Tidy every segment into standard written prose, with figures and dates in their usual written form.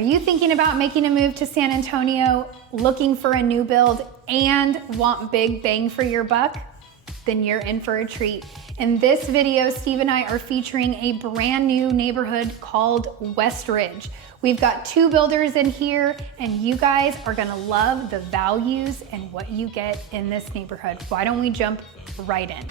Are you thinking about making a move to San Antonio, looking for a new build, and want big bang for your buck? Then you're in for a treat. In this video, Steve and I are featuring a brand new neighborhood called Westridge. We've got 2 builders in here, and you guys are gonna love the values and what you get in this neighborhood. Why don't we jump right in?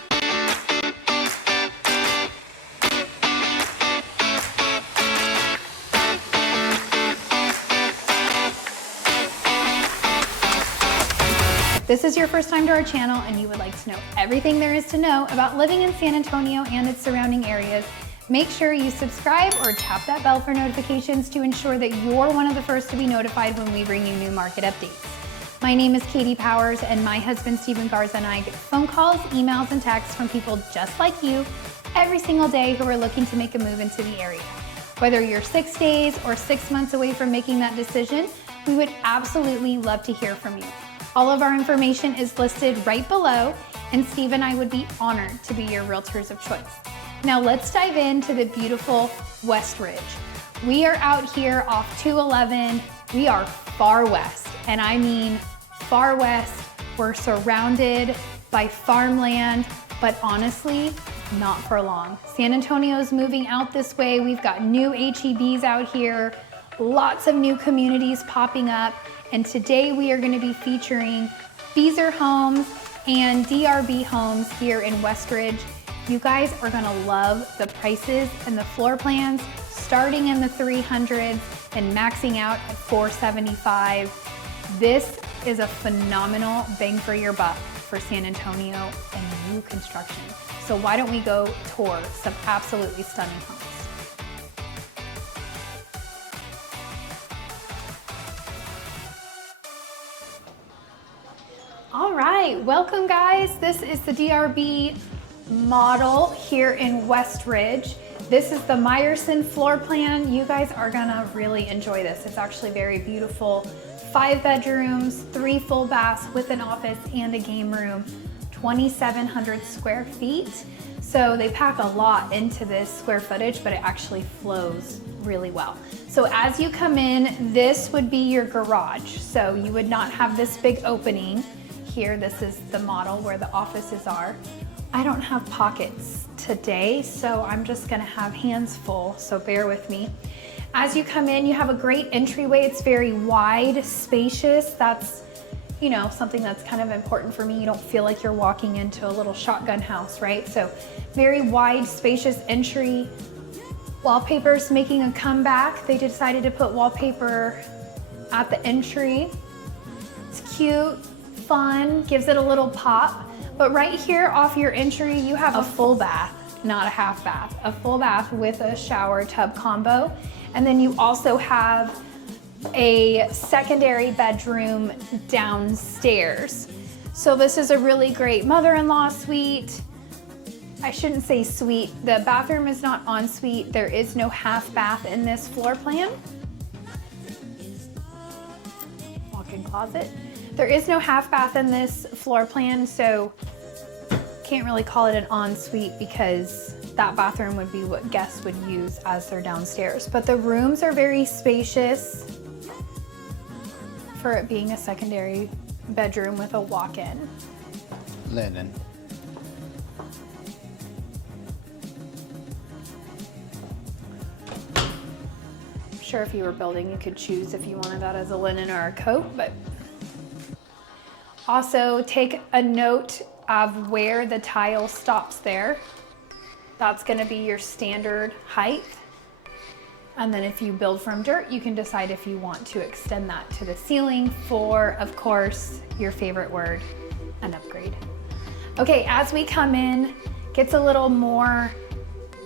If this is your first time to our channel and you would like to know everything there is to know about living in San Antonio and its surrounding areas, make sure you subscribe or tap that bell for notifications to ensure that you're one of the first to be notified when we bring you new market updates. My name is Katie Powers, and my husband Stephen Garza and I get phone calls, emails, and texts from people just like you every single day who are looking to make a move into the area. Whether you're 6 days or 6 months away from making that decision, we would absolutely love to hear from you. All of our information is listed right below, and Steve and I would be honored to be your realtors of choice. Now let's dive into the beautiful Westridge. We are out here off 211. We are far west, and I mean far west. We're surrounded by farmland, but honestly, not for long. San Antonio's moving out this way. We've got new HEBs out here, lots of new communities popping up. And today we are going to be featuring Beazer homes and DRB homes here in Westridge. You guys are going to love the prices and the floor plans, starting in the 300s and maxing out at 475. This is a phenomenal bang for your buck for San Antonio and new construction. So why don't we go tour some absolutely stunning homes. All right, welcome guys. This is the DRB model here in Westridge. This is the Meyerson floor plan. You guys are gonna really enjoy this. It's actually very beautiful. 5 bedrooms, 3 full baths with an office and a game room, 2,700 square feet. So they pack a lot into this square footage, but it actually flows really well. So as you come in, this would be your garage. So you would not have this big opening. Here, this is the model where the offices are. I don't have pockets today, so I'm just gonna have hands full, so bear with me. As you come in, you have a great entryway. It's very wide, spacious. That's, you know, something that's kind of important for me. You don't feel like you're walking into a little shotgun house, right? So very wide, spacious entry. Wallpaper's making a comeback. They decided to put wallpaper at the entry. It's cute, fun, gives it a little pop. But right here off your entry, you have a full bath, not a half bath, a full bath with a shower tub combo. And then you also have a secondary bedroom downstairs. So this is a really great mother-in-law suite. I shouldn't say suite. The bathroom is not en suite. There is no half bath in this floor plan. Walk-in closet. There is no half bath in this floor plan, so can't really call it an ensuite because that bathroom would be what guests would use as their downstairs. But the rooms are very spacious for it being a secondary bedroom with a walk-in. Linen. I'm sure if you were building, you could choose if you wanted that as a linen or a coat, but also take a note of where the tile stops there. That's gonna be your standard height. And then if you build from dirt, you can decide if you want to extend that to the ceiling for, of course, your favorite word, an upgrade. Okay, as we come in, gets a little more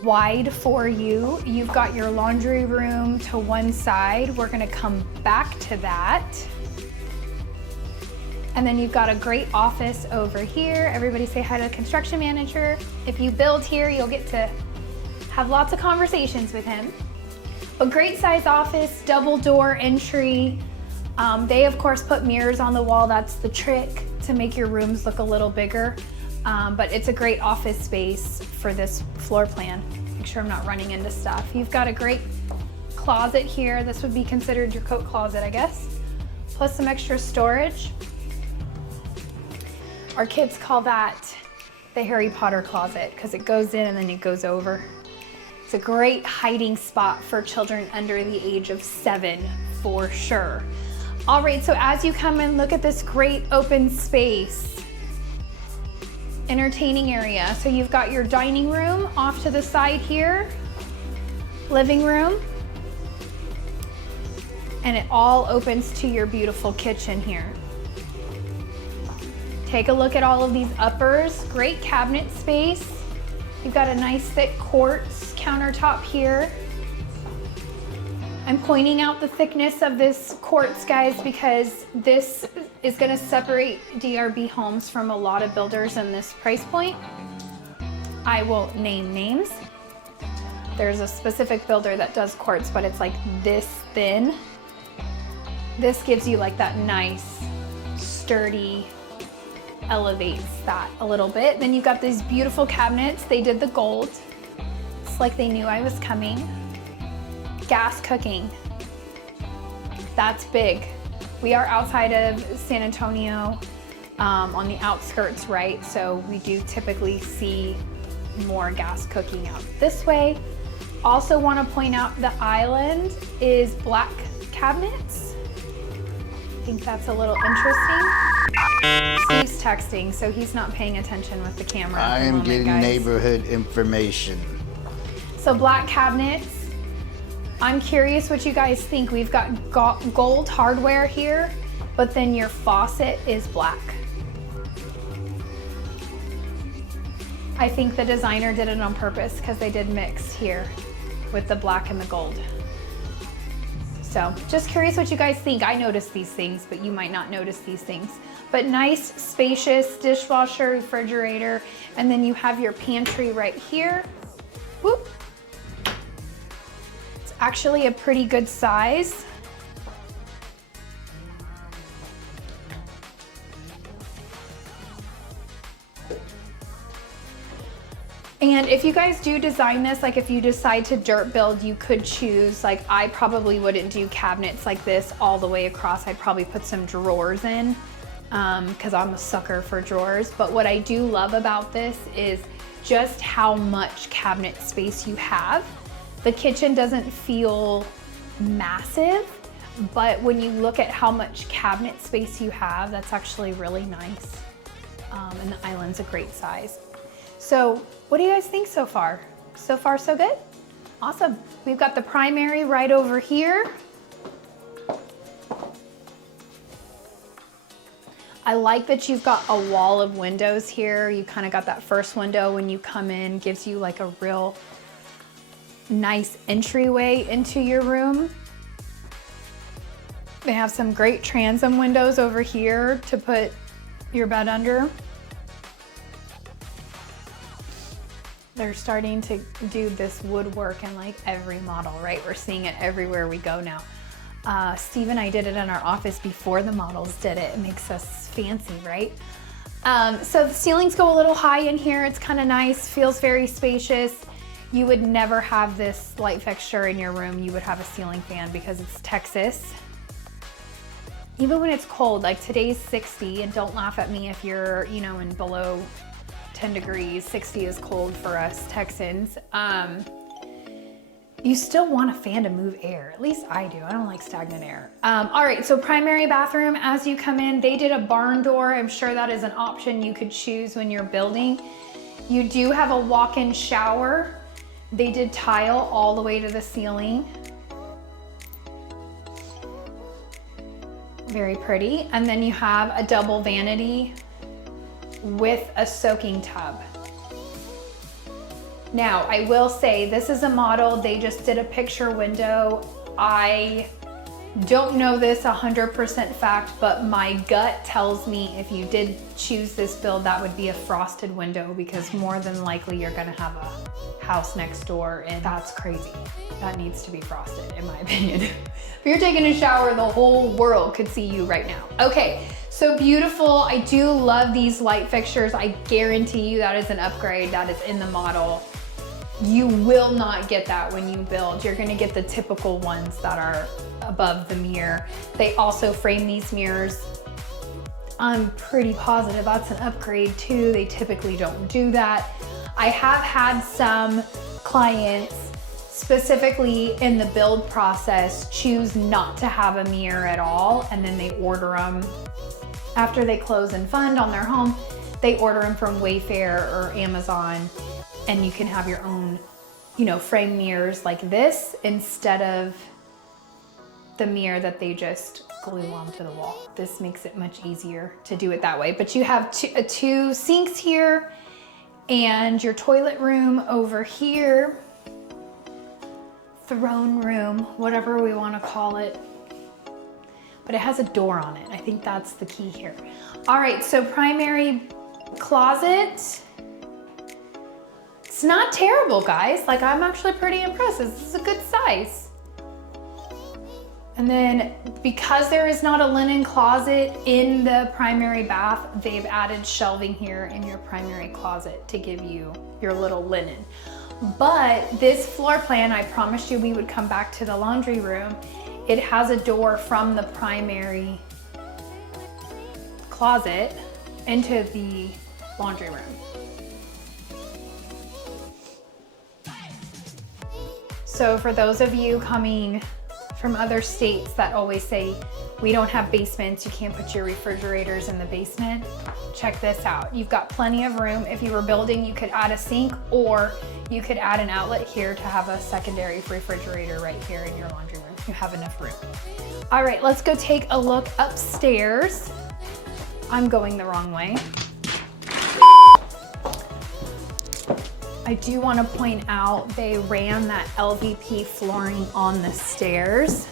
wide for you. You've got your laundry room to one side. We're gonna come back to that. And then you've got a great office over here. Everybody say hi to the construction manager. If you build here, you'll get to have lots of conversations with him. A great size office, double door entry. They of course put mirrors on the wall. That's the trick to make your rooms look a little bigger. But it's a great office space for this floor plan. Make sure I'm not running into stuff. You've got a great closet here. This would be considered your coat closet, I guess. Plus some extra storage. Our kids call that the Harry Potter closet because it goes in and then it goes over. It's a great hiding spot for children under the age of 7 for sure. All right, so as you come in, look at this great open space. Entertaining area. So you've got your dining room off to the side here, living room, and it all opens to your beautiful kitchen here. Take a look at all of these uppers, great cabinet space. You've got a nice thick quartz countertop here. I'm pointing out the thickness of this quartz, guys, because this is gonna separate DRB homes from a lot of builders in this price point. I will name names. There's a specific builder that does quartz, but it's like this thin. This gives you like that nice, sturdy, elevates that a little bit. Then you've got these beautiful cabinets. They did the gold. It's like they knew I was coming. Gas cooking. That's big. We are outside of San Antonio, on the outskirts, right? So we do typically see more gas cooking out this way. Also want to point out the island is black cabinets. I think that's a little interesting. Steve's texting, so he's not paying attention with the camera. I am getting neighborhood information. So black cabinets. I'm curious what you guys think. We've got gold hardware here, but then your faucet is black. I think the designer did it on purpose because they did mix here with the black and the gold. So just curious what you guys think. I noticed these things, but you might not notice these things. But nice, spacious dishwasher, refrigerator, and then you have your pantry right here. Whoop. It's actually a pretty good size. And if you guys do design this, like if you decide to dirt build, you could choose, like I probably wouldn't do cabinets like this all the way across. I'd probably put some drawers in because I'm a sucker for drawers. But what I do love about this is just how much cabinet space you have. The kitchen doesn't feel massive, but when you look at how much cabinet space you have, that's actually really nice. And the island's a great size. So what do you guys think so far? So far, so good? Awesome. We've got the primary right over here. I like that you've got a wall of windows here. You kind of got that first window when you come in, gives you like a real nice entryway into your room. They have some great transom windows over here to put your bed under. They're starting to do this woodwork in like every model, right? We're seeing it everywhere we go now. Steve and I did it in our office before the models did it. It makes us fancy, right? So the ceilings go a little high in here. It's kind of nice, feels very spacious. You would never have this light fixture in your room. You would have a ceiling fan because it's Texas. Even when it's cold, like today's 60, and don't laugh at me if you're, you know, in below 10 degrees, 60 is cold for us Texans. You still want a fan to move air. At least I do. I don't like stagnant air. All right, so primary bathroom, as you come in, they did a barn door. I'm sure that is an option you could choose when you're building. You do have a walk-in shower. They did tile all the way to the ceiling. Very pretty. And then you have a double vanity with a soaking tub. Now, I will say this is a model, they just did a picture window. I don't know this 100% fact, but my gut tells me if you did choose this build, that would be a frosted window because more than likely you're gonna have a house next door and that's crazy. That needs to be frosted in my opinion. If you're taking a shower, the whole world could see you right now. Okay, so beautiful. I do love these light fixtures. I guarantee you that is an upgrade that is in the model. You will not get that when you build. You're gonna get the typical ones that are above the mirror. They also frame these mirrors. I'm pretty positive that's an upgrade too. They typically don't do that. I have had some clients, specifically in the build process, choose not to have a mirror at all, and then they order them after they close and fund on their home. They order them from Wayfair or Amazon, and you can have your own, you know, frame mirrors like this instead of the mirror that they just glue onto the wall. This makes it much easier to do it that way. But you have two sinks here and your toilet room over here, throne room, whatever we want to call it. But it has a door on it. I think that's the key here. All right, so primary closet. It's not terrible, guys. Like, I'm actually pretty impressed. This is a good size. And then because there is not a linen closet in the primary bath, they've added shelving here in your primary closet to give you your little linen. But this floor plan, I promised you we would come back to the laundry room. It has a door from the primary closet into the laundry room. So for those of you coming from other states that always say, we don't have basements, you can't put your refrigerators in the basement, check this out. You've got plenty of room. If you were building, you could add a sink, or you could add an outlet here to have a secondary refrigerator right here in your laundry room. You have enough room. All right, let's go take a look upstairs. I'm going the wrong way. I do want to point out they ran that LVP flooring on the stairs.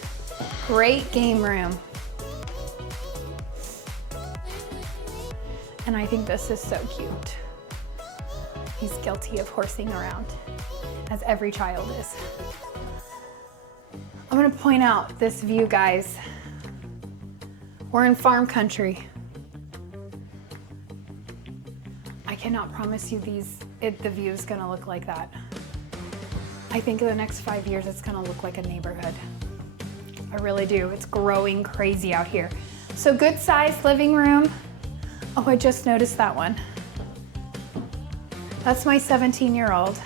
Great game room. And I think this is so cute. He's guilty of horsing around, as every child is. I'm gonna point out this view, guys. We're in farm country. I cannot promise you the view is gonna look like that. I think in the next 5 years, it's gonna look like a neighborhood. I really do. It's growing crazy out here. So good sized living room. Oh, I just noticed that one. That's my 17-year-old.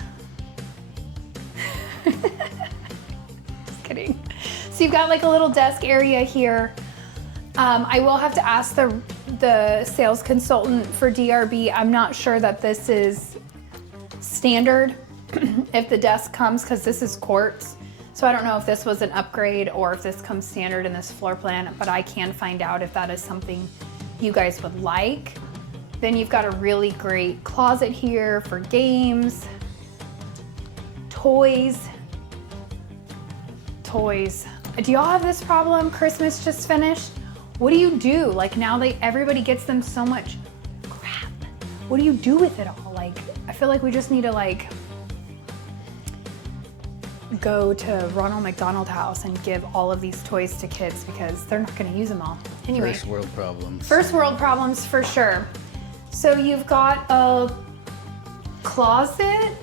Just kidding. So you've got like a little desk area here. I will have to ask the sales consultant for DRB. I'm not sure that this is standard if the desk comes, because this is quartz. So I don't know if this was an upgrade or if this comes standard in this floor plan, but I can find out if that is something you guys would like. Then you've got a really great closet here for games, toys. Do y'all have this problem? Christmas just finished. What do you do? Like, now everybody gets them so much crap. What do you do with it all? Like, I feel like we just need to like go to Ronald McDonald House and give all of these toys to kids, because they're not gonna use them all. Anyway. First world problems. First world problems for sure. So you've got a closet.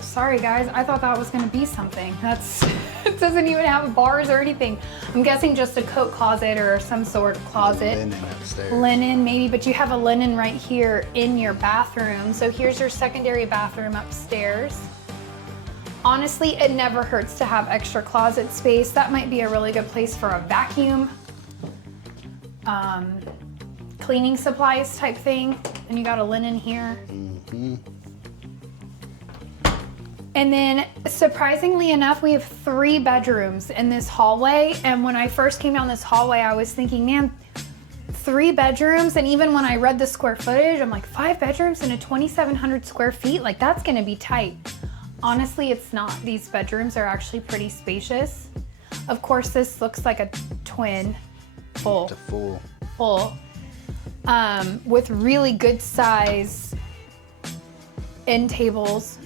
Sorry guys, I thought that was gonna be something. It doesn't even have bars or anything. I'm guessing just a coat closet or some sort of closet. Linen upstairs. Linen maybe, but you have a linen right here in your bathroom. So here's your secondary bathroom upstairs. Honestly, it never hurts to have extra closet space. That might be a really good place for a vacuum, cleaning supplies type thing. And you got a linen here. Mm-hmm. And then surprisingly enough, we have 3 bedrooms in this hallway. And when I first came down this hallway, I was thinking, man, 3 bedrooms. And even when I read the square footage, I'm like, 5 bedrooms and a 2,700 square feet? Like, that's gonna be tight. Honestly, it's not. These bedrooms are actually pretty spacious. Of course, this looks like a twin, full, with really good size end tables.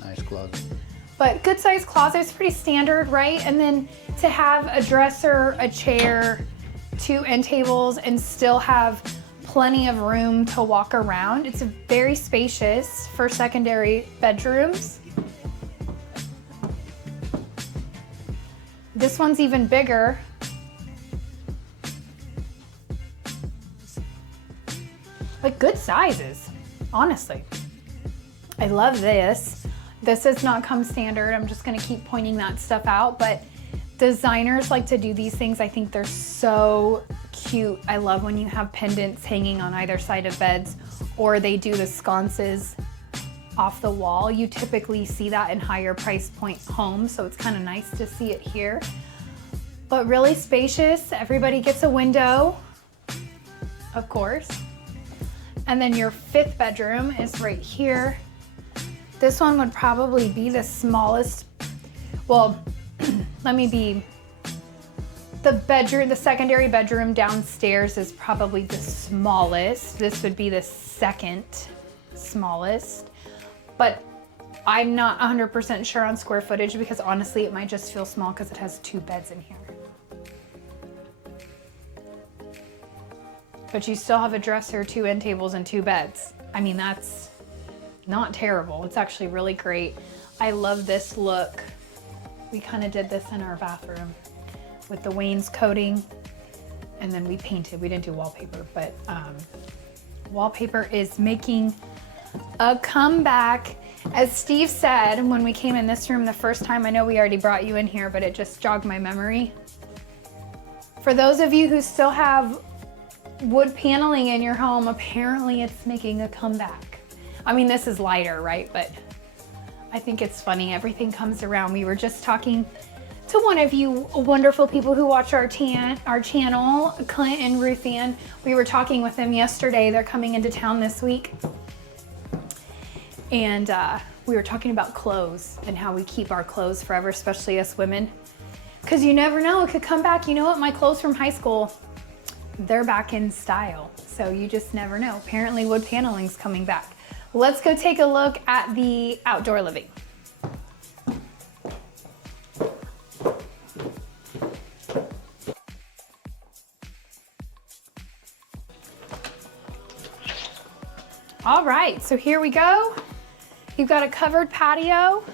Nice closet. But good size closet is pretty standard, right? And then to have a dresser, a chair, 2 end tables, and still have plenty of room to walk around. It's very spacious for secondary bedrooms. This one's even bigger. Like good sizes, honestly. I love this. This does not come standard. I'm just gonna keep pointing that stuff out, but designers like to do these things. I think they're so cute. I love when you have pendants hanging on either side of beds, or they do the sconces off the wall. You typically see that in higher price point homes, so it's kind of nice to see it here. But really spacious. Everybody gets a window, of course. And then your 5th bedroom is right here. This one would probably be the smallest. Well, let me be, the secondary bedroom downstairs is probably the smallest. This would be the 2nd smallest, but I'm not 100% sure on square footage because honestly, it might just feel small because it has 2 beds in here. But you still have a dresser, 2 end tables, and 2 beds. I mean, that's not terrible. It's actually really great. I love this look. We kind of did this in our bathroom with the wainscoting, and then we painted. We didn't do wallpaper, but wallpaper is making a comeback. As Steve said when we came in this room the first time, I know we already brought you in here, but it just jogged my memory. For those of you who still have wood paneling in your home, apparently it's making a comeback. I mean, this is lighter, right? But I think it's funny. Everything comes around. We were just talking to one of you wonderful people who watch our channel, Clint and Ruth Ann. We were talking with them yesterday. They're coming into town this week. And we were talking about clothes and how we keep our clothes forever, especially us women. Because you never know, it could come back. You know what? My clothes from high school, they're back in style. So you just never know. Apparently wood paneling's coming back. Let's go take a look at the outdoor living. All right, so here we go. You've got a covered patio,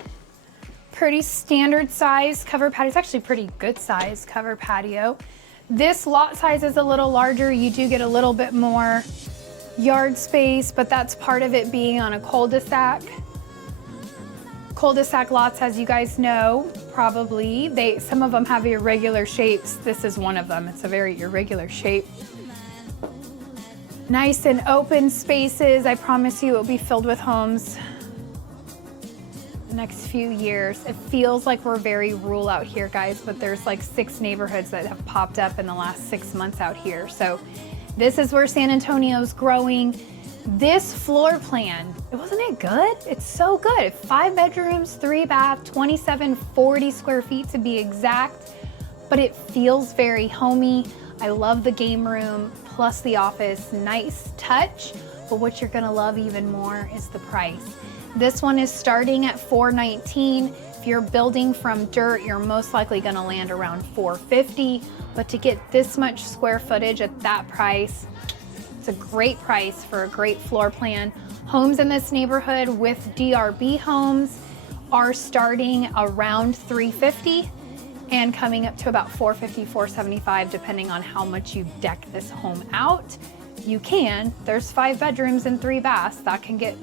pretty standard size covered patio. It's actually pretty good size covered patio. This lot size is a little larger. You do get a little bit more yard space, but that's part of it being on a cul-de-sac. Cul-de-sac lots, as you guys know, probably, some of them have irregular shapes. This is one of them. It's a very irregular shape. Nice and open spaces. I promise you it will be filled with homes the next few years. It feels like we're very rural out here, guys, but there's like 6 neighborhoods that have popped up in the last 6 months out here. So this is where San Antonio's growing. This floor plan, wasn't it good? It's so good. 5 bedrooms, 3 bath, 2740 square feet to be exact, but it feels very homey. I love the game room plus the office, nice touch, but what you're gonna love even more is the price. This one is starting at $419. If you're building from dirt, you're most likely gonna land around $450, but to get this much square footage at that price, it's a great price for a great floor plan. Homes in this neighborhood with DRB homes are starting around $350 and coming up to about $450, $475, depending on how much you deck this home out. There's 5 bedrooms and 3 baths. That can get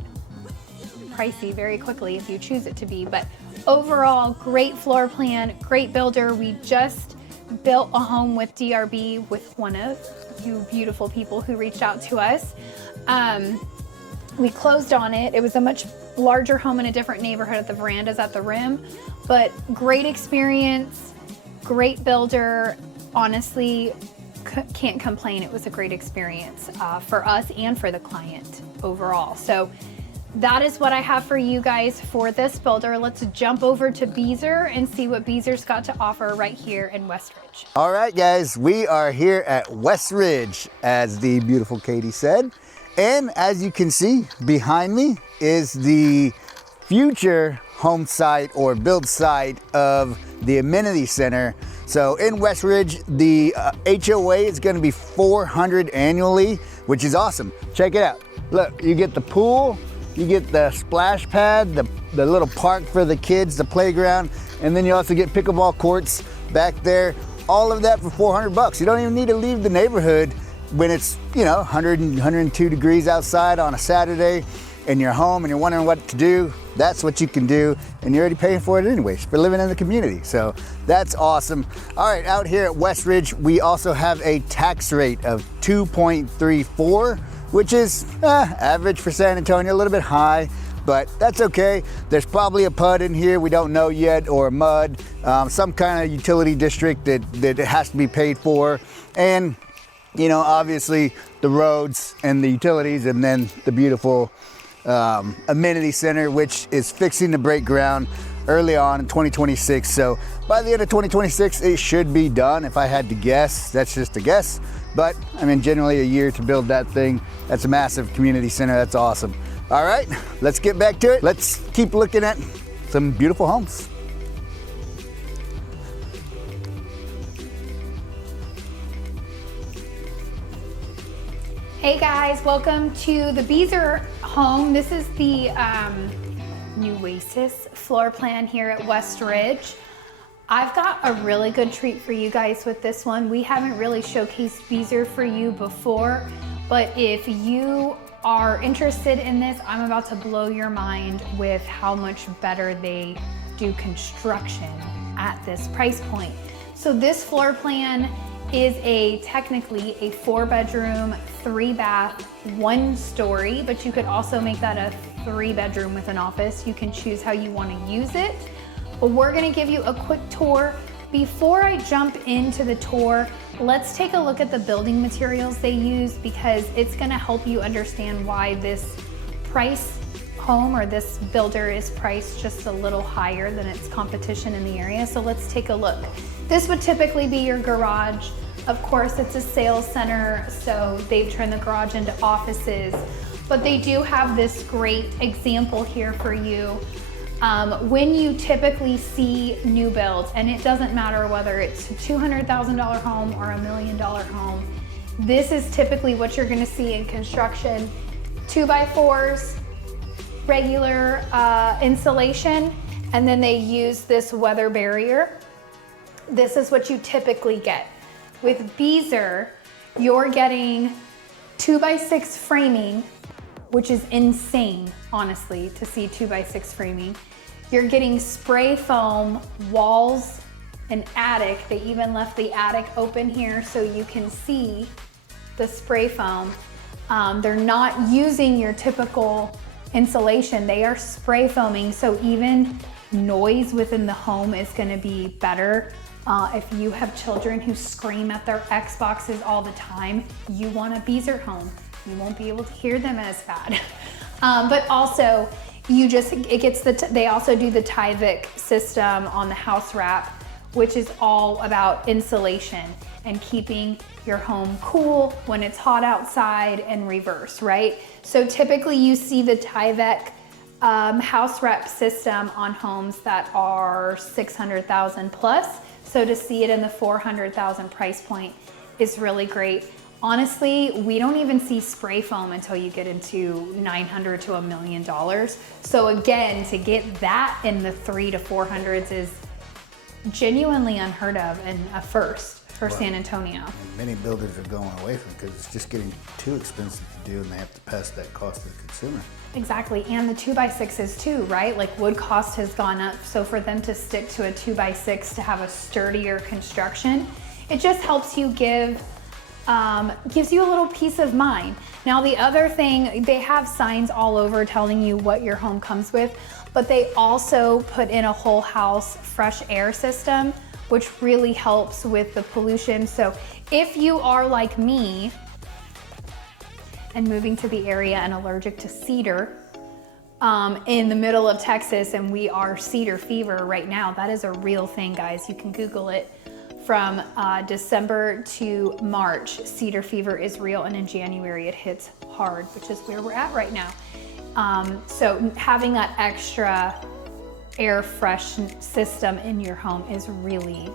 pricey very quickly if you choose it to be, but overall, great floor plan, great builder. We just built a home with DRB with one of you beautiful people who reached out to us. We closed on it. It was a much larger home in a different neighborhood. The veranda's at the rim, but great experience, great builder. Honestly, can't complain. It was a great experience for us and for the client overall. So that is what I have for you guys for this builder. Let's jump over to Beazer and see what Beazer's got to offer right here in Westridge. All right, guys, we are here at Westridge, as the beautiful Katie said. And as you can see behind me is the future home site or build site of the amenity center. So in Westridge, the HOA is going to be $400 annually which is awesome. Check it out. Look, you get the pool, you get the splash pad, the little park for the kids, the playground, and then you also get pickleball courts back there. All of that for 400 bucks. You don't even need to leave the neighborhood when it's, you know, 100 and 102 degrees outside on a Saturday and you're home and you're wondering what to do. That's what you can do, and you're already paying for it anyways, for living in the community. So that's awesome. All right, out here at Westridge, we also have a tax rate of 2.34, which is average for San Antonio, a little bit high, but that's okay. There's probably a PUD in here, we don't know yet, or a MUD, some kind of utility district that it has to be paid for. And, you know, obviously the roads and the utilities, and then the beautiful amenity center, which is fixing to break ground early on in 2026. So by the end of 2026, it should be done. If I had to guess, that's just a guess. But I mean, generally a year to build that thing. That's a massive community center. That's awesome. All right, let's get back to it. Let's keep looking at some beautiful homes. Hey guys, welcome to the Beazer home. This is the new Oasis floor plan here at Westridge. I've got a really good treat for you guys with this one. We haven't really showcased Beazer for you before, but if you are interested in this, I'm about to blow your mind with how much better they do construction at this price point. So this floor plan is technically a 4-bedroom, 3-bath, 1-story, but you could also make that a 3-bedroom with an office. You can choose how you want to use it. But we're gonna give you a quick tour. Before I jump into the tour, let's take a look at the building materials they use, because it's gonna help you understand why this price home or this builder is priced just a little higher than its competition in the area. So let's take a look. This would typically be your garage. Of course, it's a sales center, so they've turned the garage into offices, but they do have this great example here for you. When you typically see new builds, and it doesn't matter whether it's a $200,000 home or $1 million home, this is typically what you're gonna see in construction. 2x4s, regular insulation, and then they use this weather barrier. This is what you typically get. With Beazer, you're getting 2x6 framing, which is insane, honestly, to see 2x6 framing. You're getting spray foam walls and attic. They even left the attic open here so you can see the spray foam. They're not using your typical insulation. They are spray foaming, so even noise within the home is gonna be better. If you have children who scream at their Xboxes all the time, you want a Beazer home. You won't be able to hear them as bad. But also, they also do the Tyvek system on the house wrap, which is all about insulation and keeping your home cool when it's hot outside and reverse, right? So typically you see the Tyvek house wrap system on homes that are 600,000 plus. So to see it in the 400,000 price point is really great. Honestly, we don't even see spray foam until you get into $900 to $1 million. So again, to get that in the 300 to 400s is genuinely unheard of and a first for San Antonio. Many builders are going away from it because it's just getting too expensive to do, and they have to pass that cost to the consumer. Exactly, and the 2x6s too, right? Like wood cost has gone up, so for them to stick to a 2x6 to have a sturdier construction, it just helps you gives you a little peace of mind. Now the other thing, they have signs all over telling you what your home comes with, but they also put in a whole house fresh air system, which really helps with the pollution. So if you are like me, and moving to the area and allergic to cedar in the middle of Texas, and we are cedar fever right now. That is a real thing, guys. You can Google it. From December to March, cedar fever is real, and in January it hits hard, which is where we're at right now. So having that extra air fresh system in your home is really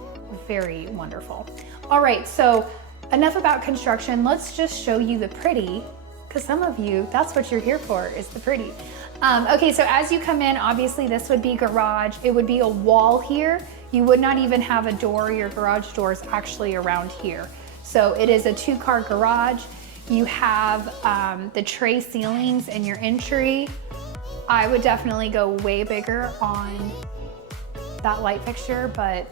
very wonderful. All right, so enough about construction. Let's just show you the pretty, because some of you, that's what you're here for, is the pretty. Okay, so as you come in, obviously this would be garage. It would be a wall here. You would not even have a door. Your garage door is actually around here. So it is a 2-car garage. You have the tray ceilings in your entry. I would definitely go way bigger on that light fixture, but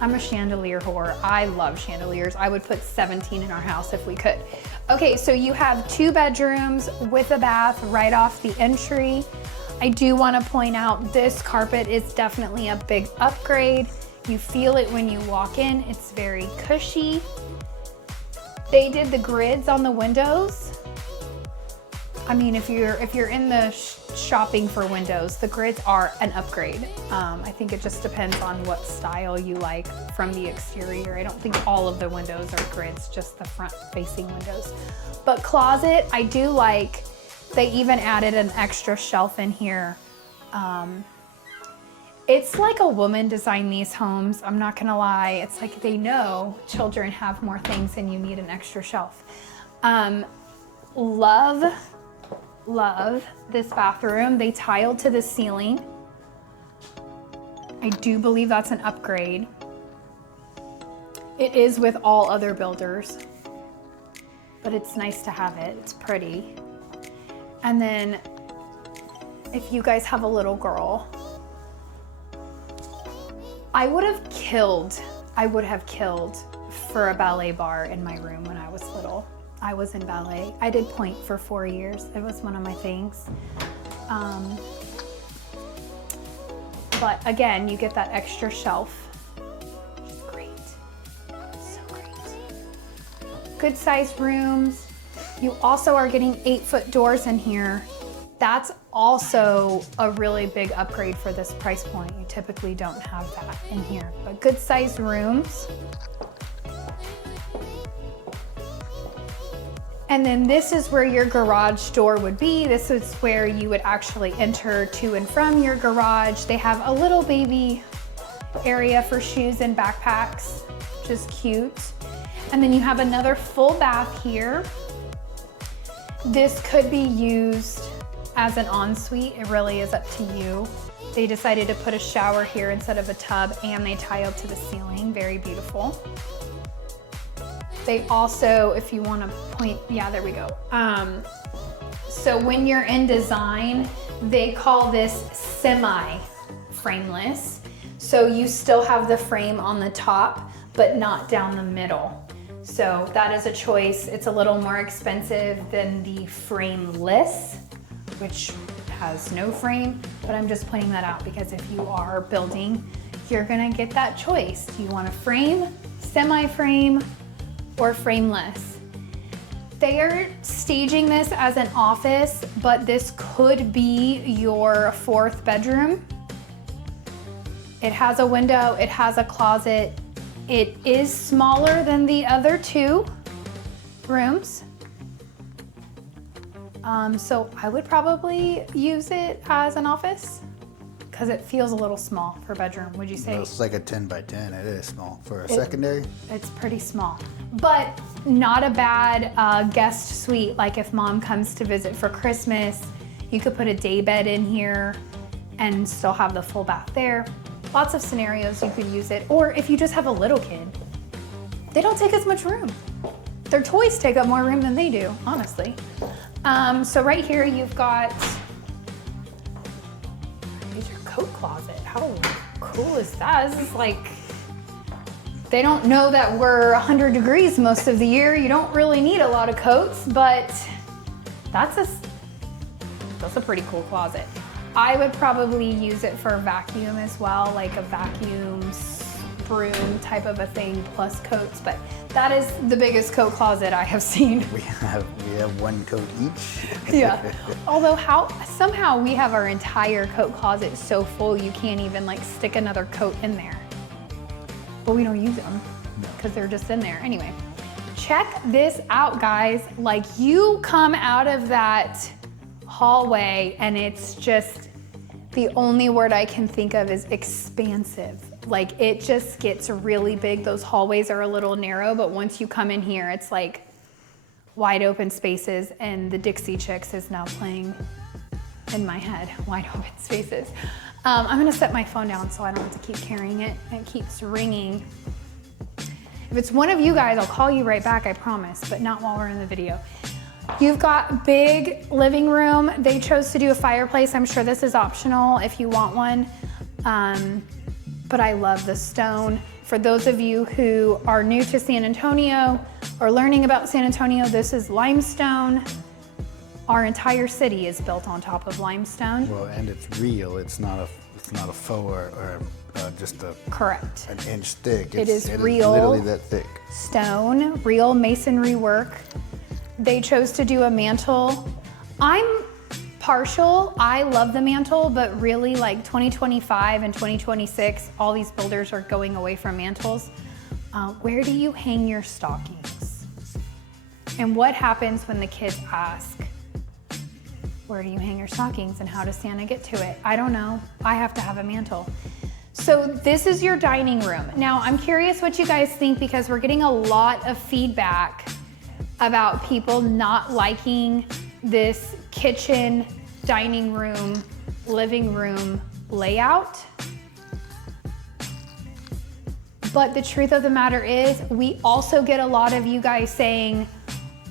I'm a chandelier whore. I love chandeliers. I would put 17 in our house if we could. Okay, so you have 2 bedrooms with a bath right off the entry. I do want to point out this carpet is definitely a big upgrade. You feel it when you walk in. It's very cushy. They did the grids on the windows. I mean, if you're in the shopping for windows, the grids are an upgrade. I think it just depends on what style you like from the exterior. I don't think all of the windows are grids, just the front facing windows. But closet, I do like, they even added an extra shelf in here. It's like a woman designed these homes. I'm not gonna lie. It's like they know children have more things and you need an extra shelf. Love this bathroom. They tiled to the ceiling. I do believe that's an upgrade. It is with all other builders, but it's nice to have it. It's pretty. And then if you guys have a little girl, I would have killed for a ballet bar in my room when I was little. I was in ballet. I did pointe for 4 years. It was one of my things. But again, you get that extra shelf. Great, so great. Good sized rooms. You also are getting 8-foot doors in here. That's also a really big upgrade for this price point. You typically don't have that in here, but good sized rooms. And then this is where your garage door would be. This is where you would actually enter to and from your garage. They have a little baby area for shoes and backpacks, which is cute. And then you have another full bath here. This could be used as an ensuite. It really is up to you. They decided to put a shower here instead of a tub, and they tiled to the ceiling. Very beautiful. They also, if you want to point, yeah, there we go. So when you're in design, they call this semi-frameless. So you still have the frame on the top, but not down the middle. So that is a choice. It's a little more expensive than the frameless, which has no frame, but I'm just pointing that out because if you are building, you're gonna get that choice. Do you want a frame, semi-frame, or frameless? They are staging this as an office, but this could be your 4th bedroom. It has a window, it has a closet. It is smaller than the other 2 rooms. So I would probably use it as an office because it feels a little small for a bedroom, would you say? Well, it's like a 10 by 10, it is small. For a secondary? It's pretty small, but not a bad guest suite. Like if mom comes to visit for Christmas, you could put a day bed in here and still have the full bath there. Lots of scenarios you could use it. Or if you just have a little kid, they don't take as much room. Their toys take up more room than they do, honestly. So right here you've got, here's your coat closet. How cool is that? This is like, they don't know that we're 100 degrees most of the year. You don't really need a lot of coats, but that's a pretty cool closet. I would probably use it for a vacuum as well, like a vacuum broom type of a thing plus coats, but that is the biggest coat closet I have seen. We have 1 coat each. Yeah. Although somehow we have our entire coat closet so full you can't even like stick another coat in there. But we don't use them because they're just in there. Anyway, check this out, guys. Like you come out of that hallway and it's just, the only word I can think of is expansive. Like it just gets really big. Those hallways are a little narrow, but once you come in here, it's like wide open spaces, and the Dixie Chicks is now playing in my head, wide open spaces. I'm gonna set my phone down so I don't have to keep carrying it. It keeps ringing. If it's one of you guys, I'll call you right back, I promise, but not while we're in the video. You've got big living room. They chose to do a fireplace. I'm sure this is optional if you want one. But I love the stone. For those of you who are new to San Antonio or learning about San Antonio, this is limestone. Our entire city is built on top of limestone. Well, and it's real. It's not a faux or just a correct an inch thick. It is real, literally that thick. Stone, real masonry work. They chose to do a mantle. I'm partial. I love the mantle, but really like 2025 and 2026, all these builders are going away from mantles. Where do you hang your stockings? And what happens when the kids ask, where do you hang your stockings and how does Santa get to it? I don't know. I have to have a mantle. So this is your dining room. Now I'm curious what you guys think, because we're getting a lot of feedback about people not liking this kitchen, dining room, living room layout. But the truth of the matter is, we also get a lot of you guys saying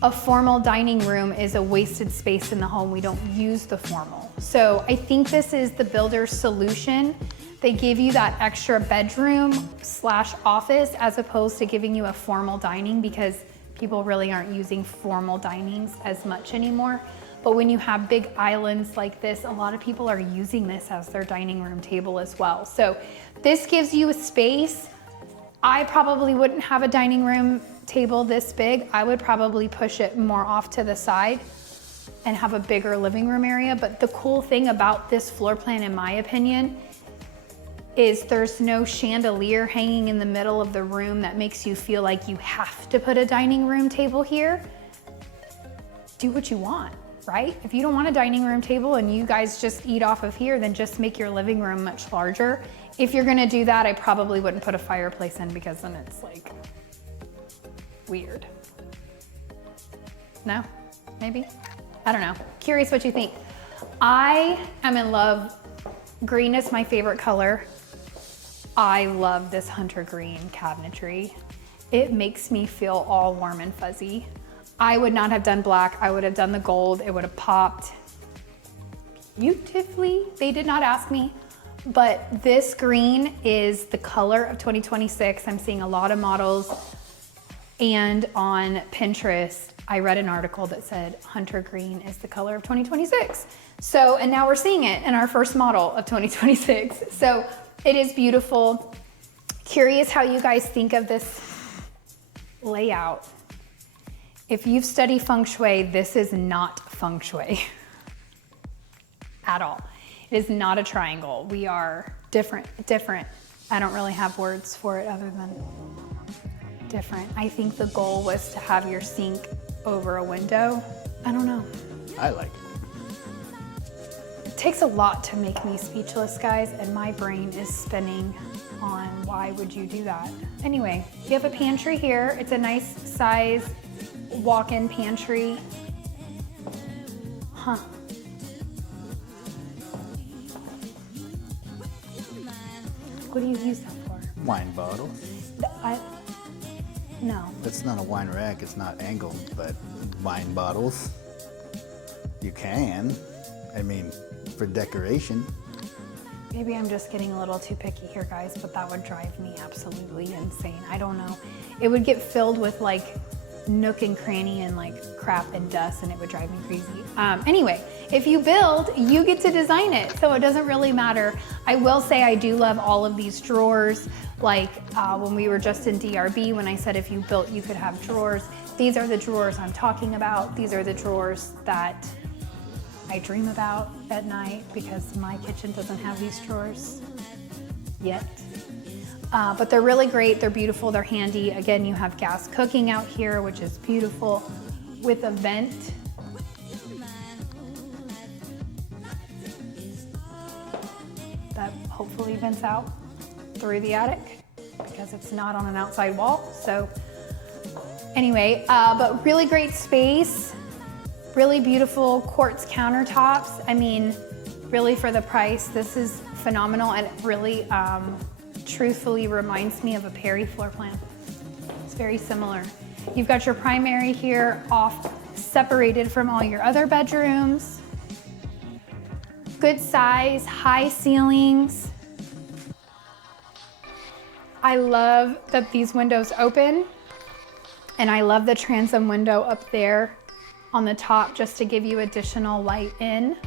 a formal dining room is a wasted space in the home. We don't use the formal. So I think this is the builder's solution. They give you that extra bedroom / office as opposed to giving you a formal dining, because people really aren't using formal dinings as much anymore. But when you have big islands like this, a lot of people are using this as their dining room table as well. So this gives you a space. I probably wouldn't have a dining room table this big. I would probably push it more off to the side and have a bigger living room area. But the cool thing about this floor plan, in my opinion, is there's no chandelier hanging in the middle of the room that makes you feel like you have to put a dining room table here. Do what you want, right? If you don't want a dining room table and you guys just eat off of here, then just make your living room much larger. If you're gonna do that, I probably wouldn't put a fireplace in, because then it's like weird. No? Maybe? I don't know. Curious what you think. I am in love. Green is my favorite color. I love this hunter green cabinetry. It makes me feel all warm and fuzzy. I would not have done black. I would have done the gold. It would have popped beautifully. They did not ask me, but this green is the color of 2026. I'm seeing a lot of models, and on Pinterest, I read an article that said hunter green is the color of 2026. So, and now we're seeing it in our first model of 2026. So it is beautiful. Curious how you guys think of this layout. If you've studied feng shui, this is not feng shui at all. It is not a triangle. We are different. I don't really have words for it other than different. I think the goal was to have your sink over a window. I don't know. I like it. It takes a lot to make me speechless, guys, and my brain is spinning on why would you do that. Anyway, you have a pantry here. It's a nice size walk-in pantry. Huh. What do you use that for? Wine bottles. No. That's not a wine rack. It's not angled, but wine bottles. You can. I mean, for decoration. Maybe I'm just getting a little too picky here, guys, but that would drive me absolutely insane. I don't know. It would get filled with like nook and cranny and like crap and dust, and it would drive me crazy. Anyway, if you build, you get to design it, so it doesn't really matter. I will say I do love all of these drawers. Like when we were just in DRB, when I said if you built, you could have drawers. These are the drawers I'm talking about. These are the drawers that I dream about at night, because my kitchen doesn't have these drawers yet. But they're really great, they're beautiful, they're handy. Again, you have gas cooking out here, which is beautiful, with a vent. That hopefully vents out. through the attic because it's not on an outside wall. So anyway, but really great space, really beautiful quartz countertops. I mean, really for the price, this is phenomenal, and it really truthfully reminds me of a Perry floor plan. It's very similar. You've got your primary here off, separated from all your other bedrooms. Good size, high ceilings. I love that these windows open, and I love the transom window up there on the top just to give you additional light in.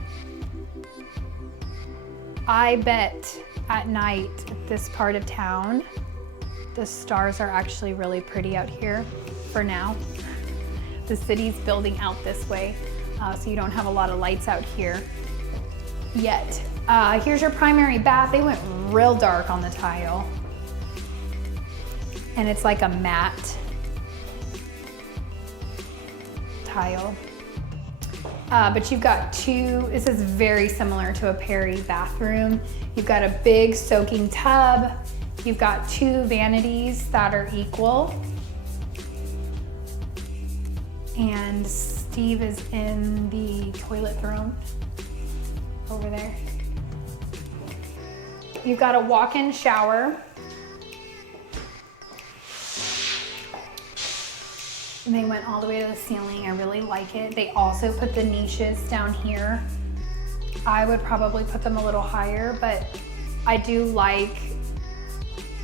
I bet at night at this part of town, the stars are actually really pretty out here for now. The city's building out this way, so you don't have a lot of lights out here yet. Here's your primary bath. They went real dark on the tile, and it's like a matte tile. But you've got two, this is very similar to a Perry bathroom. You've got a big soaking tub. You've got two vanities that are equal. And Steve is in the toilet throne over there. You've got a walk-in shower. And they went all the way to the ceiling. I really like it. They also put the niches down here. I would probably put them a little higher, but I do like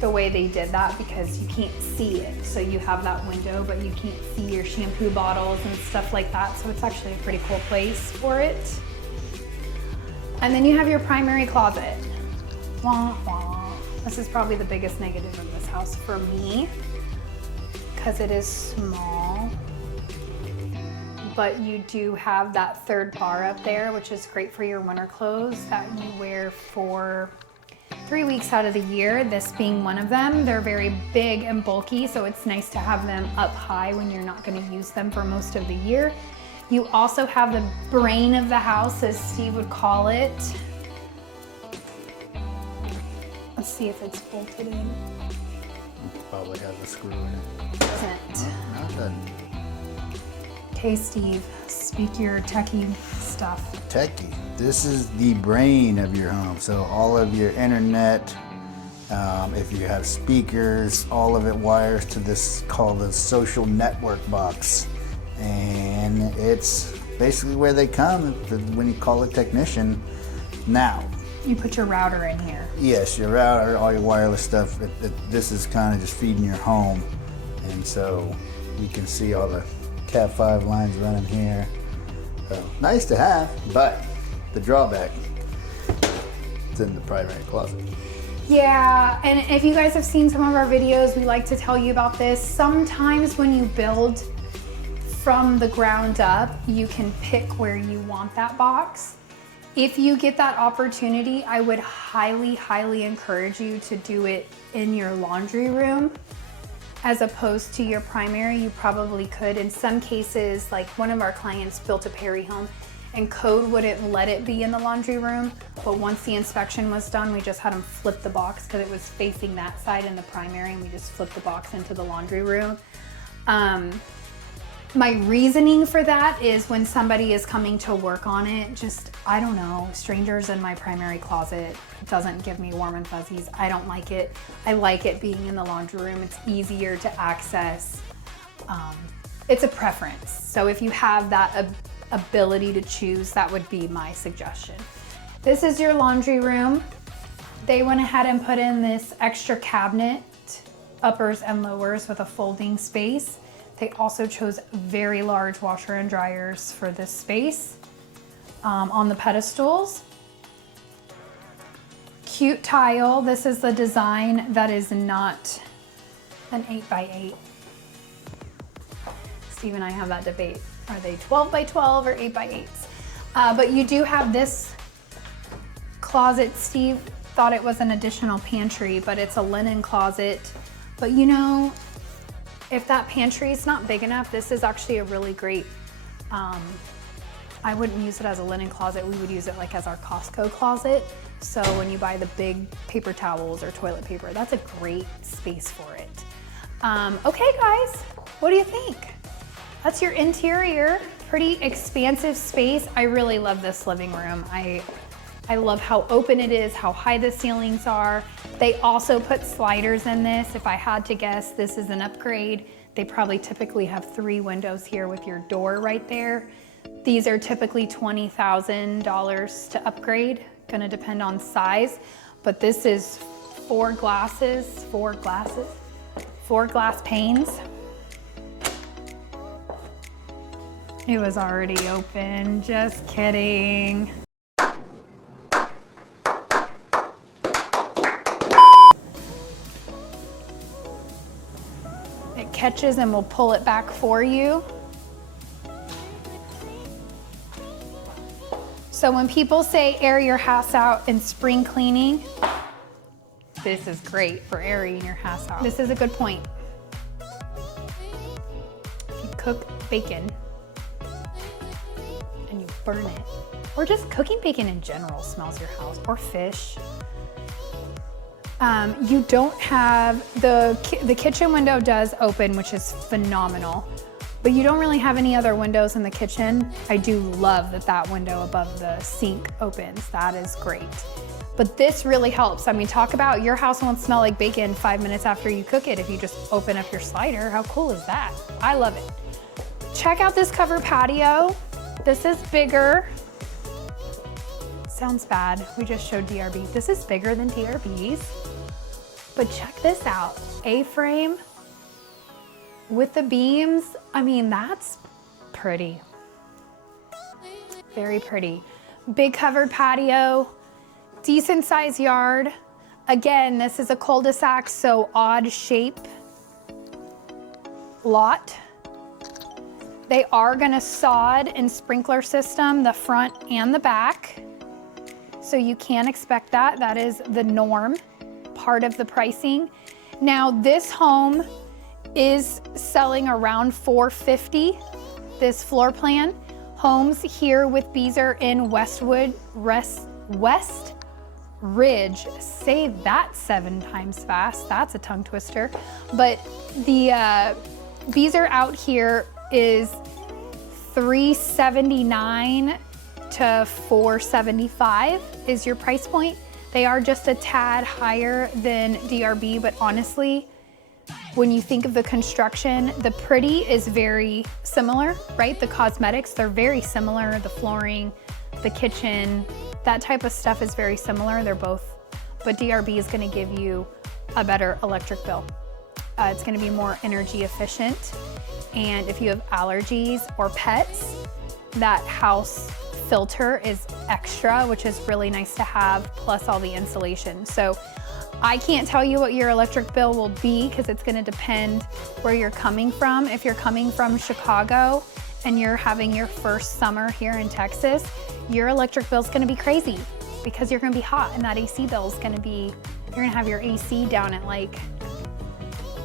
the way they did that because you can't see it. So you have that window, but you can't see your shampoo bottles and stuff like that. So it's actually a pretty cool place for it. And then you have your primary closet. Wah, wah. This is probably the biggest negative of this house for me because it is small. But you do have that third bar up there, which is great for your winter clothes that you wear for 3 weeks out of the year, this being one of them. They're very big and bulky, so it's nice to have them up high when you're not going to use them for most of the year. You also have the brain of the house, as Steve would call it. Let's see if it's bolted in. It probably has a screw in it. Doesn't. No, it doesn't. Okay, Steve, speak your techie stuff. Techie. This is the brain of your home. So all of your internet, if you have speakers, all of it wires to this called the social network box. And it's basically where they come when you call a technician. Now, You put your router in here. yes, your router, all your wireless stuff, this is kind of just feeding your home. And so you can see all the Cat 5 lines running here. So nice to have, but the drawback, it's in the primary closet. Yeah, and if you guys have seen some of our videos, we like to tell you about this. Sometimes when you build from the ground up, you can pick where you want that box. If you get that opportunity, I would highly, highly encourage you to do it in your laundry room as opposed to your primary. You probably could. In some cases, like one of our clients built a Perry home and code wouldn't let it be in the laundry room, but once the inspection was done, we just had them flip the box because it was facing that side in the primary, and we just flipped the box into the laundry room. My reasoning for that is when somebody is coming to work on it, just, I don't know, strangers in my primary closet doesn't give me warm and fuzzies. I don't like it. I like it being in the laundry room. It's easier to access. It's a preference. So if you have that ability to choose, that would be my suggestion. This is your laundry room. They went ahead and put in this extra cabinet, uppers and lowers with a folding space. They also chose very large washer and dryers for this space on the pedestals. Cute tile. This is the design that is not an 8x8. Steve and I have that debate. Are they 12x12 or 8x8s? But you do have this closet. Steve thought it was an additional pantry, but it's a linen closet. But you know, if that pantry is not big enough, this is actually a really great, I wouldn't use it as a linen closet. We would use it like as our Costco closet So when you buy the big paper towels or toilet paper, that's a great space for it. Okay guys, what do you think? That's your interior, pretty expansive space. I really love this living room. I love how open it is, how high the ceilings are. They also put sliders in this. If I had to guess, this is an upgrade. They probably typically have 3 windows here with your door right there. These are typically $20,000 to upgrade, gonna depend on size, but this is 4 glass panes. It was already open, just kidding. It catches and will pull it back for you. So when people say air your house out in spring cleaning, this is great for airing your house out. This is a good point. If you cook bacon and you burn it, or just cooking bacon in general smells your house, or fish. You don't have, the kitchen window does open, which is phenomenal, but you don't really have any other windows in the kitchen. I do love that that window above the sink opens. That is great. But this really helps. I mean, talk about your house won't smell like bacon 5 minutes after you cook it if you just open up your slider. How cool is that? I love it. Check out this covered patio. This is bigger. Sounds bad. We just showed DRB. This is bigger than DRB's. But check this out. A-frame with the beams. I mean, that's pretty. Very pretty. Big covered patio. Decent sized yard. Again, this is a cul-de-sac, so odd shape lot. They are gonna sod and sprinkler system the front and the back. So you can expect that. That is the norm, part of the pricing. Now this home is selling around $450, this floor plan. Homes here with Beazer in Westridge, say that 7 times fast, that's a tongue twister. But the Beazer out here is $379 to $475 is your price point. They are just a tad higher than DRB, but honestly, when you think of the construction, the pretty is very similar, right? The cosmetics, they're very similar. The flooring, the kitchen, that type of stuff is very similar. They're both, but DRB is gonna give you a better electric bill. It's gonna be more energy efficient. And if you have allergies or pets, that house filter is extra, which is really nice to have, plus all the insulation. So I can't tell you what your electric bill will be because it's gonna depend where you're coming from. If you're coming from Chicago and you're having your first summer here in Texas, your electric bill is gonna be crazy because you're gonna be hot, and that AC bill is gonna be, you're gonna have your AC down at like,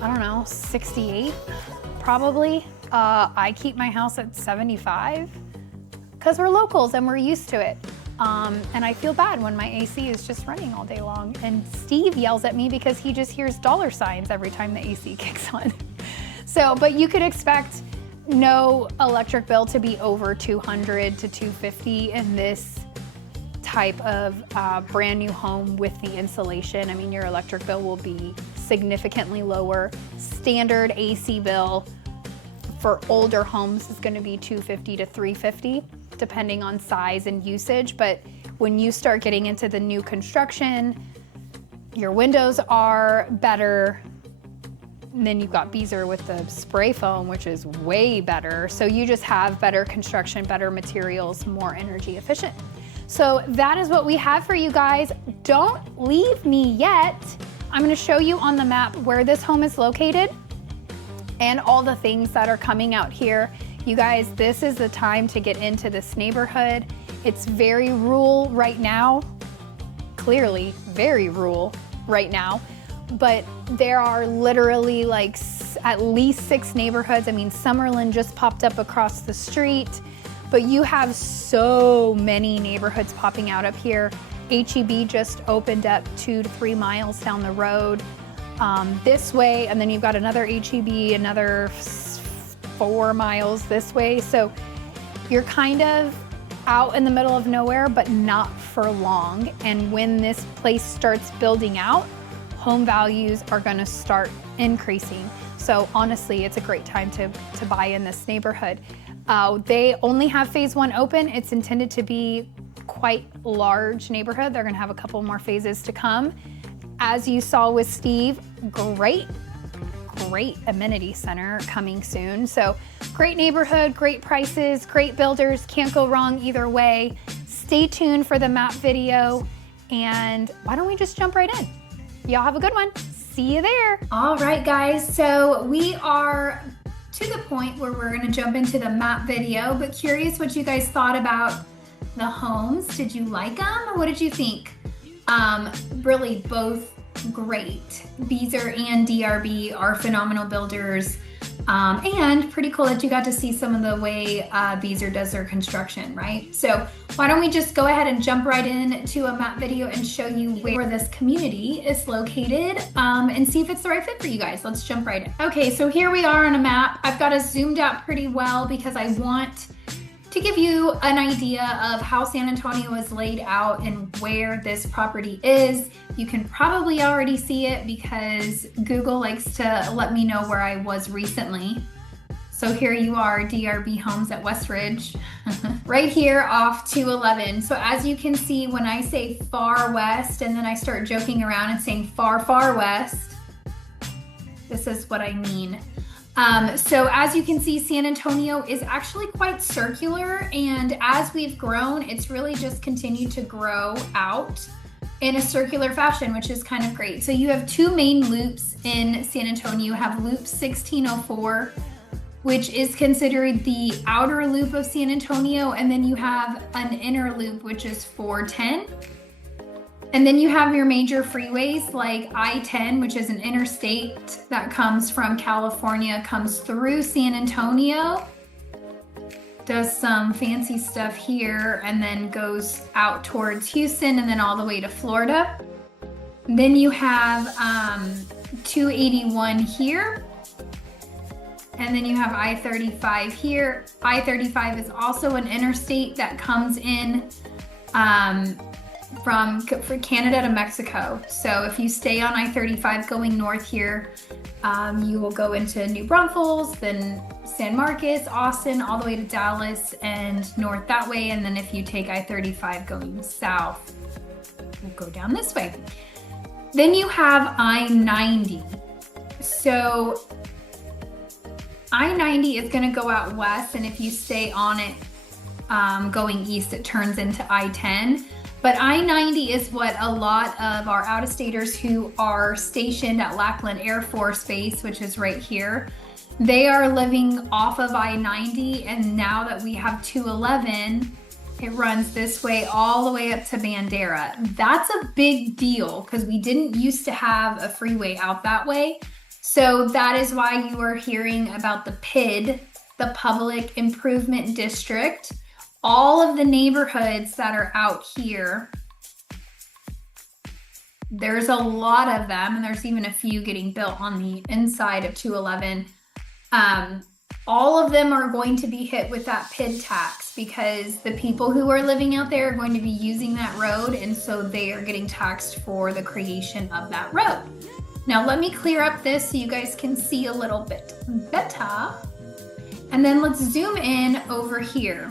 I don't know, 68 probably. I keep my house at 75 because we're locals and we're used to it. And I feel bad when my AC is just running all day long. And Steve yells at me because he just hears dollar signs every time the AC kicks on. So, but you could expect no electric bill to be over $200 to $250 in this type of brand new home with the insulation. I mean, your electric bill will be significantly lower. Standard AC bill for older homes is gonna be $250 to $350, depending on size and usage. But when you start getting into the new construction, your windows are better. And then you've got Beazer with the spray foam, which is way better. So you just have better construction, better materials, more energy efficient. So that is what we have for you guys. Don't leave me yet. I'm gonna show you on the map where this home is located and all the things that are coming out here. You guys, this is the time to get into this neighborhood. It's very rural right now, clearly very rural right now, but there are literally like at least 6 neighborhoods. I mean, Summerlin just popped up across the street, but you have so many neighborhoods popping out up here. HEB just opened up 2 to 3 miles down the road this way, and then you've got another HEB another 4 miles this way. So you're kind of out in the middle of nowhere, but not for long. And when this place starts building out, home values are gonna start increasing. So honestly, it's a great time to buy in this neighborhood. They only have phase 1 open. It's intended to be quite large neighborhood. They're gonna have a couple more phases to come. As you saw with Steve, great amenity center coming soon. So great neighborhood, great prices, great builders, can't go wrong either way. Stay tuned for the map video, and why don't we just jump right in? Y'all have a good one. See you there. All right, guys, so we are to the point where we're gonna jump into the map video, but curious what you guys thought about the homes. Did you like them, or what did you think? Really both great. Beazer and DRB are phenomenal builders, and pretty cool that you got to see some of the way Beazer does their construction, right? So why don't we just go ahead and jump right into a map video and show you where this community is located, and see if it's the right fit for you guys. Let's jump right in. Okay, so here we are on a map. I've got it zoomed out pretty well because I want to give you an idea of how San Antonio is laid out and where this property is. You can probably already see it because Google likes to let me know where I was recently. So here you are, DRB Homes at Westridge, right here off 211. So as you can see, when I say far west and then I start joking around and saying far, far west, this is what I mean. So as you can see, San Antonio is actually quite circular, and as we've grown, it's really just continued to grow out in a circular fashion, which is kind of great. So you have 2 main loops in San Antonio. You have loop 1604, which is considered the outer loop of San Antonio, and then you have an inner loop, which is 410. And then you have your major freeways like I-10, which is an interstate that comes from California, comes through San Antonio, does some fancy stuff here, and then goes out towards Houston and then all the way to Florida. Then you have 281 here, and then you have I-35 here. I-35 is also an interstate that comes in for Canada to Mexico. So if you stay on I-35 going north here, you will go into New Braunfels, then San Marcos, Austin, all the way to Dallas and north that way. And then if you take I-35 going south, we'll go down this way. Then you have I-90. So I-90 is going to go out west, and if you stay on it going east, it turns into I-10. But I-90 is what a lot of our out-of-staters who are stationed at Lackland Air Force Base, which is right here, they are living off of I-90, and now that we have 211, it runs this way all the way up to Bandera. That's a big deal because we didn't used to have a freeway out that way. So that is why you are hearing about the PID, the Public Improvement District. All of the neighborhoods that are out here, there's a lot of them, and there's even a few getting built on the inside of 211. All of them are going to be hit with that PID tax because the people who are living out there are going to be using that road, and so they are getting taxed for the creation of that road. Now let me clear up this so you guys can see a little bit better. And then let's zoom in over here.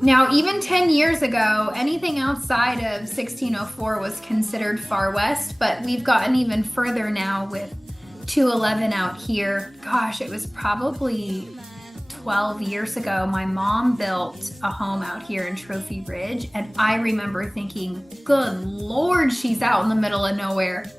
Now, even 10 years ago, anything outside of 1604 was considered far west, but we've gotten even further now with 211 out here. Gosh, it was probably 12 years ago. My mom built a home out here in Trophy Ridge, and I remember thinking, good Lord, she's out in the middle of nowhere.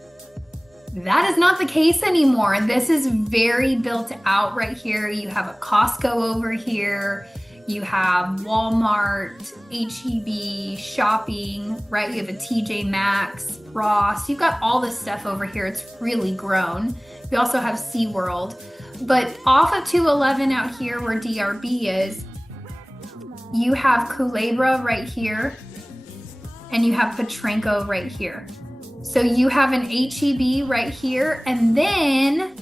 That is not the case anymore. This is very built out right here. You have a Costco over here. You have Walmart, HEB, shopping, right? You have a TJ Maxx, Ross. You've got all this stuff over here. It's really grown. You also have SeaWorld. But off of 211 out here where DRB is, you have Culebra right here. and you have Petrenko right here. So you have an HEB right here, and then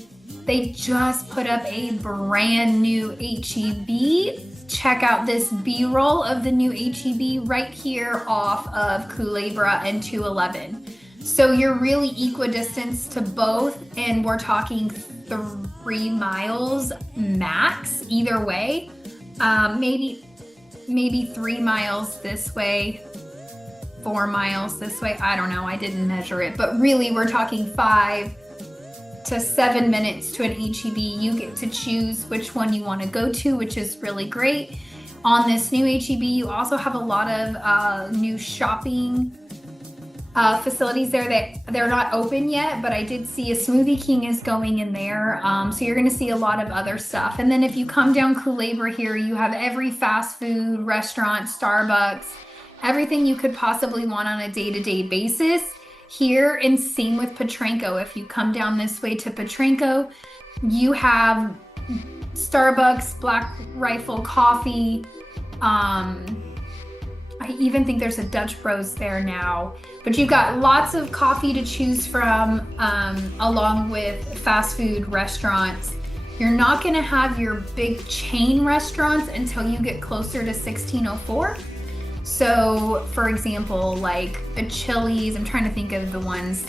they just put up a brand new HEB. Check out this B-roll of the new HEB right here off of Culebra and 211. So you're really equidistant to both, and we're talking 3 miles max either way. Maybe 3 miles this way, 4 miles this way. I don't know, I didn't measure it, but really we're talking 5 to 7 minutes to an HEB. You get to choose which one you want to go to, which is really great. On this new HEB, you also have a lot of new shopping facilities there that they're not open yet, but I did see a Smoothie King is going in there. So you're going to see a lot of other stuff. And then if you come down Culebra here, you have every fast food restaurant, Starbucks, everything you could possibly want on a day-to-day basis here. And same with Petrenko. If you come down this way to Petrenko, you have Starbucks, Black Rifle Coffee. I even think there's a Dutch Bros there now, but you've got lots of coffee to choose from, along with fast food restaurants. You're not gonna have your big chain restaurants until you get closer to 1604. So for example, like a Chili's, I'm trying to think of the ones,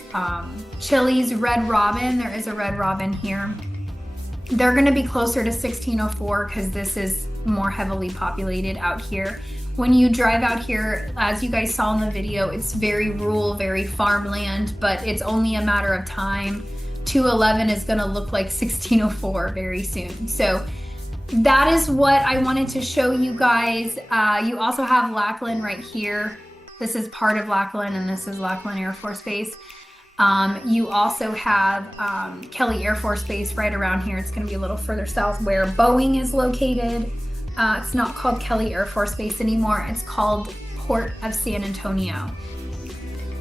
Chili's, Red Robin, there is a Red Robin here. They're gonna be closer to 1604 because this is more heavily populated out here. When you drive out here, as you guys saw in the video, it's very rural, very farmland, but it's only a matter of time. 211 is gonna look like 1604 very soon. So that is what I wanted to show you guys. You also have Lackland right here. This is part of Lackland, and this is Lackland Air Force Base. You also have Kelly Air Force Base right around here. It's gonna be a little further south where Boeing is located. It's not called Kelly Air Force Base anymore. It's called Port of San Antonio.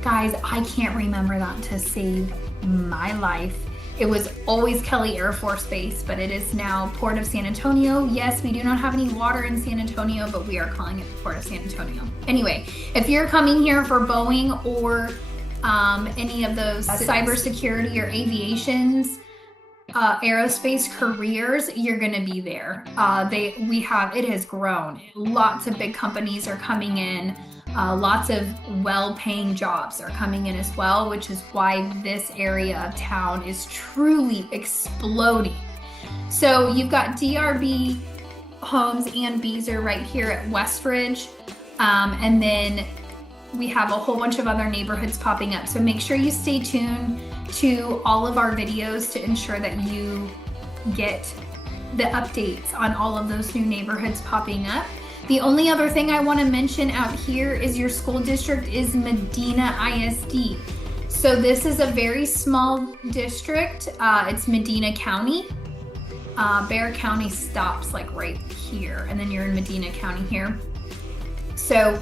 Guys, I can't remember that to save my life. It was always Kelly Air Force Base, but it is now Port of San Antonio. Yes, we do not have any water in San Antonio, but we are calling it the Port of San Antonio. Anyway, if you're coming here for Boeing or any of those cybersecurity or aviations, aerospace careers, you're gonna be there. It has grown. Lots of big companies are coming in. Lots of well-paying jobs are coming in as well, which is why this area of town is truly exploding. So you've got DRB Homes and Beazer right here at Westridge. And then we have a whole bunch of other neighborhoods popping up. So make sure you stay tuned to all of our videos to ensure that you get the updates on all of those new neighborhoods popping up. The only other thing I want to mention out here is your school district is Medina ISD. So this is a very small district. It's Medina County. Bexar County stops like right here, and then you're in Medina County here. So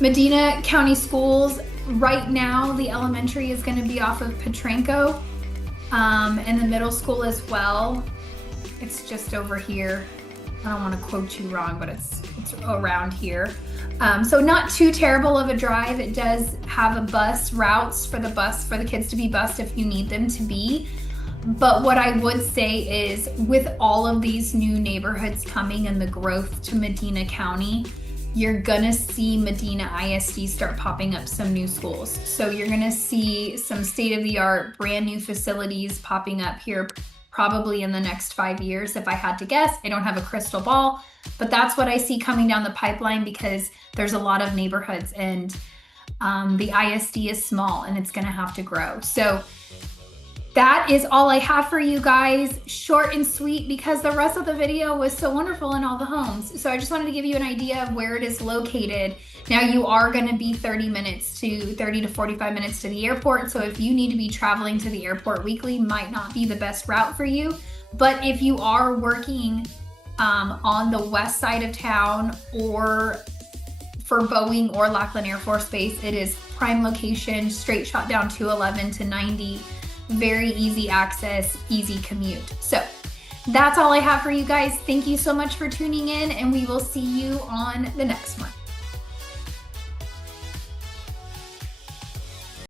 Medina County Schools, right now the elementary is going to be off of Petrenko, and the middle school as well. It's just over here. I don't want to quote you wrong, but it's around here. So not too terrible of a drive. It does have a bus routes for the kids to be bused if you need them to be. But what I would say is with all of these new neighborhoods coming and the growth to Medina County, you're gonna see Medina ISD start popping up some new schools. So you're gonna see some state-of-the-art brand new facilities popping up here probably in the next 5 years, if I had to guess. I don't have a crystal ball, but that's what I see coming down the pipeline because there's a lot of neighborhoods and the ISD is small and it's gonna have to grow. So that is all I have for you guys. Short and sweet because the rest of the video was so wonderful in all the homes. So I just wanted to give you an idea of where it is located. Now you are gonna be 30 to 45 minutes to the airport. So if you need to be traveling to the airport weekly, might not be the best route for you. But if you are working on the west side of town or for Boeing or Lackland Air Force Base, it is prime location, straight shot down 211 to 90. Very easy access, easy commute. So that's all I have for you guys. Thank you so much for tuning in, and we will see you on the next one.